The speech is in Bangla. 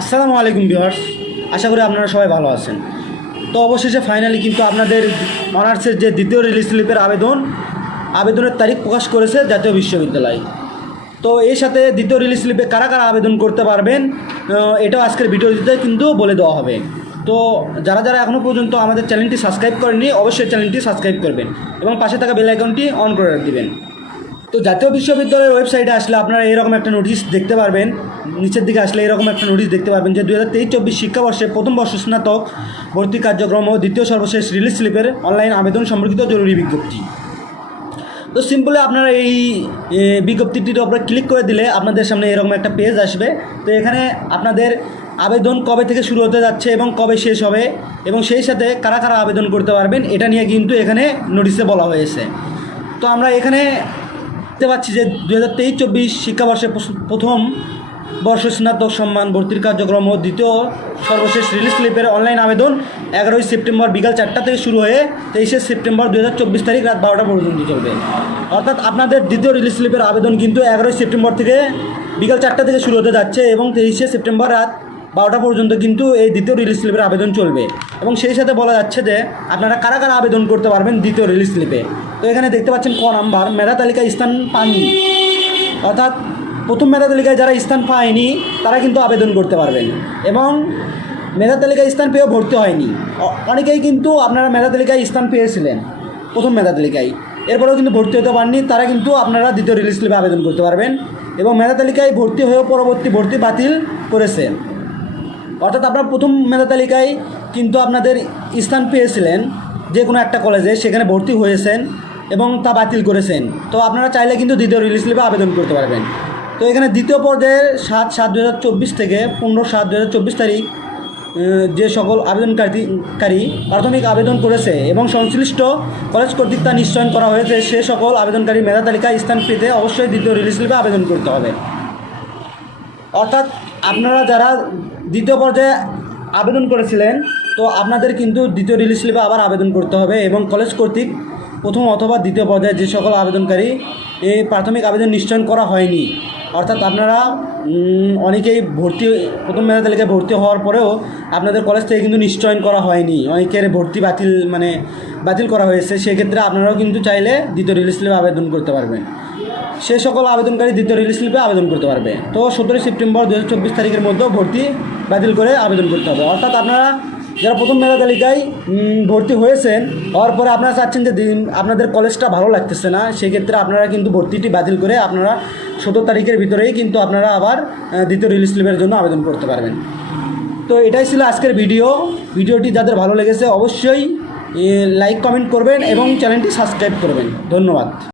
আসসালামু আলাইকুম ভিউয়ার্স, আশা করি আপনারা সবাই ভালো আছেন। তো অবশেষে ফাইনালি কিন্তু আপনাদের অনার্সের যে দ্বিতীয় রিলিজ স্লিপের আবেদন, আবেদনের তারিখ প্রকাশ করেছে জাতীয় বিশ্ববিদ্যালয়। তো এর সাথে দ্বিতীয় রিলিজ স্লিপে কারা কারা আবেদন করতে পারবেন এটাও আজকের ভিডিওটিতে কিন্তু বলে দেওয়া হবে। তো যারা যারা এখনও পর্যন্ত আমাদের চ্যানেলটি সাবস্ক্রাইব করেননি, অবশ্যই চ্যানেলটি সাবস্ক্রাইব করবেন এবং পাশে থাকা বেল আইকনটি অন করে দিবেন। তো জাতীয় বিশ্ববিদ্যালয়ের ওয়েবসাইটে আসলে আপনারা এরকম একটা নোটিশ দেখতে পারবেন। নিচের দিকে আসলে এরকম একটা নোটিশ দেখতে পারবেন যে দু হাজার তেইশ চব্বিশ শিক্ষাবর্ষে প্রথম বর্ষ স্নাতক ভর্তি কার্যক্রম ও দ্বিতীয় সর্বশেষ রিলিজ স্লিপের অনলাইন আবেদন সম্পর্কিত জরুরি বিজ্ঞপ্তি। তো সিম্পলি আপনারা এই বিজ্ঞপ্তিটির উপরে ক্লিক করে দিলে আপনাদের সামনে এরকম একটা পেজ আসবে। তো এখানে আপনাদের আবেদন কবে থেকে শুরু হতে যাচ্ছে এবং কবে শেষ হবে এবং সেই সাথে কারা কারা আবেদন করতে পারবেন, এটা নিয়ে কিন্তু এখানে নোটিশে বলা হয়েছে। তো আমরা এখানে দেখতে পাচ্ছি যে দু হাজার তেইশ চব্বিশ শিক্ষাবর্ষে প্রথম বর্ষ স্নাতক সম্মান ভর্তির কার্যক্রম ও দ্বিতীয় সর্বশেষ রিলিজ স্লিপের অনলাইন আবেদন এগারোই সেপ্টেম্বর বিকাল চারটা থেকে শুরু হয়ে তেইশে সেপ্টেম্বর দু হাজার চব্বিশ তারিখ রাত বারোটা পর্যন্ত চলবে। অর্থাৎ আপনাদের দ্বিতীয় রিলিজ স্লিপের আবেদন কিন্তু এগারোই সেপ্টেম্বর থেকে বিকাল চারটা থেকে শুরু হতে যাচ্ছে এবং তেইশে সেপ্টেম্বর রাত বারোটা পর্যন্ত কিন্তু এই দ্বিতীয় রিলিজ স্লিপের আবেদন চলবে। এবং সেই সাথে বলা যাচ্ছে যে আপনারা কারা কারা আবেদন করতে পারবেন দ্বিতীয় রিলিজ স্লিপে তো এখানে দেখতে পাচ্ছেন ক নাম্বার, মেধা তালিকায় স্থান পাননি। অর্থাৎ প্রথম মেধা তালিকায় যারা স্থান পায়নি, তারা কিন্তু আবেদন করতে পারবেন। এবং মেধা তালিকায় স্থান পেয়েও ভর্তি হয়নি। অনেকেই কিন্তু আপনারা মেধা তালিকায় স্থান পেয়েছিলেন, প্রথম মেধা তালিকায়। এরপরেও কিন্তু ভর্তি হতে পারেননি, তারা কিন্তু আপনারা দ্বিতীয় রিলিজ স্লিপে আবেদন করতে পারবেন। এবং মেধা তালিকায় ভর্তি হয়েও পরবর্তী ভর্তি বাতিল করেছেন অর্থাৎ আপনার প্রথম মেধা তালিকায় কিন্তু আপনাদের স্থান পেয়েছিলেন, যে কোনো একটা কলেজে সেখানে ভর্তি হয়েছেন। এবং তা বাতিল করেছেন। তো আপনারা চাইলে কিন্তু দ্বিতীয় রিলিজ স্লিপে আবেদন করতে পারবেন। তো এখানে দ্বিতীয় পর্যায়ের সাত সাত দু থেকে পনেরো সাত দু তারিখ যে সকল আবেদনকারীকারী প্রাথমিক আবেদন করেছে এবং সংশ্লিষ্ট কলেজ কর্তৃক তা নিশ্চয়ন করা হয়েছে, সে সকল আবেদনকারী মেধা তালিকায় স্থান পেতে অবশ্যই দ্বিতীয় রিলিজ স্লিপে আবেদন করতে হবে। অর্থাৎ আপনারা যারা দ্বিতীয় পর্যায়ে আবেদন করেছিলেন, তো আপনাদের কিন্তু দ্বিতীয় রিলিজ স্লিপে আবার আবেদন করতে হবে এবং কলেজ কর্তৃক প্রথম অথবা দ্বিতীয় পর্যায়ে যে সকল আবেদনকারী এই প্রাথমিক আবেদন নিশ্চয়ন করা হয়নি। অর্থাৎ আপনারা অনেকেই ভর্তি, প্রথম মেধা তালিকায় ভর্তি হওয়ার পরেও আপনাদের কলেজ থেকে কিন্তু নিশ্চয়ন করা হয়নি। অনেকের ভর্তি বাতিল মানে বাতিল করা হয়েছে। সেক্ষেত্রে আপনারাও কিন্তু চাইলে দ্বিতীয় রিলিজ স্লিপে আবেদন করতে পারবেন। সে সকল আবেদনকারী দ্বিতীয় রিলিজ স্লিপে আবেদন করতে পারবে। তো সতেরোই সেপ্টেম্বর দু হাজার চব্বিশ তারিখের মধ্যেও ভর্তি বাতিল করে আবেদন করতে হবে। অর্থাৎ আপনারা যারা প্রথম মেধা তালিকায় ভর্তি হয়েছেন, হওয়ার পরে আপনারা চাচ্ছেন যে দিন আপনাদের কলেজটা ভালো লাগতেছে না, সেক্ষেত্রে আপনারা কিন্তু ভর্তিটি বাতিল করে আপনারা সতেরো তারিখের ভিতরেই কিন্তু আপনারা আবার দ্বিতীয় রিলিজ স্লিপের জন্য আবেদন করতে পারবেন। তো এটাই ছিল আজকের ভিডিও। ভিডিওটি যাদের ভালো লেগেছে অবশ্যই লাইক কমেন্ট করবেন এবং চ্যানেলটি সাবস্ক্রাইব করবেন। ধন্যবাদ।